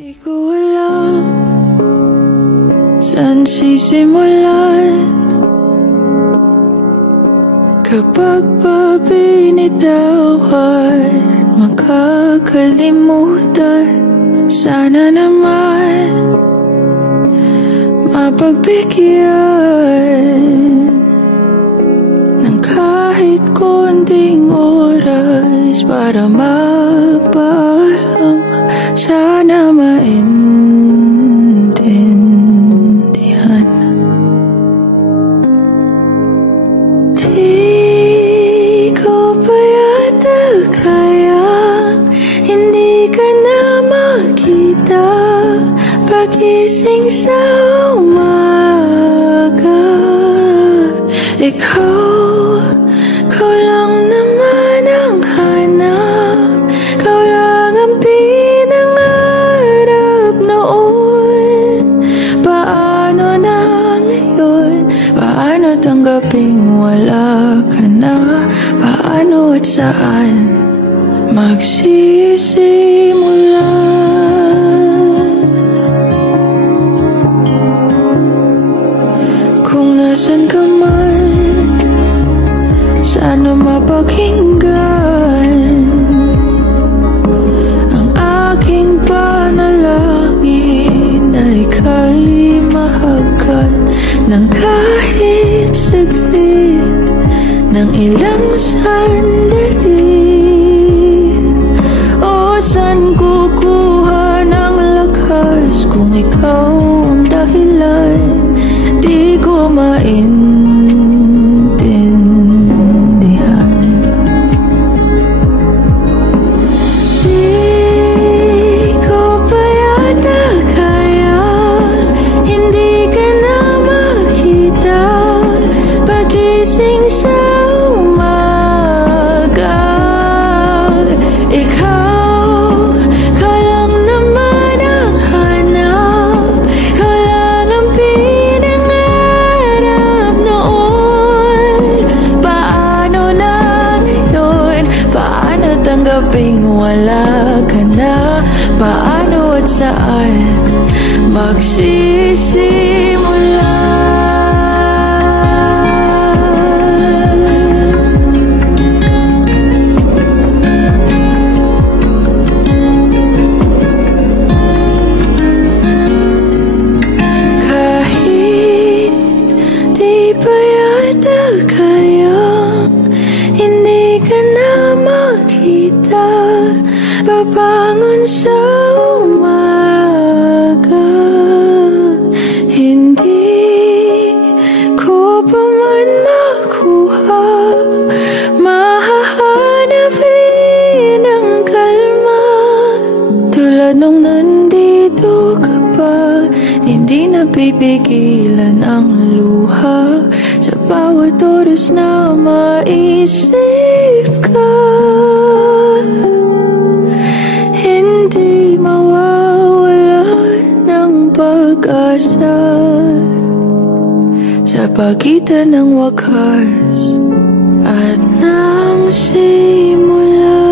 Di ko alam saan sisimulan kapag pa binitawan, makakalimutan. Sana naman mapagbigyan ng kahit konting oras para magpaalam. Sana maintindihan. Di ko pa yata kayang hindi ka na makita pagising sa umaga. Ikaw lang naman ang hanap, ikaw lang ang pinangarap noon. Paano na ngayon? Paano tanggaping wala ka na? Paano at saan magsisimula? Kung nasan ka man, sana mapakinggan ang aking panalangin na ika'y mahagkan ng kahit saglit, ng ilang sandali. O saan kukuha ng lakas kung ikaw ang dahilan? Di ko maintindihan. Di ko pa yata kaya hindi ka na makita pagising sa umaga. Ikaw lang naman ang hanap, ikaw lang ang pinangarap noon. Paano na ngayon? Paano tanggaping wala ka na? Paano at saan magsisimula? Kahit di pa yata kayang hindi ka na makita babangon sa umaga, hindi ko pa man makuha, mahahanap rin ang kalma. Tulad nung nandito ka pa, hindi napipigilan ang luha sa bawat oras na maisip ka. Hindi mawawala ng pag-asa sa pagitan ng wakas at ng simula.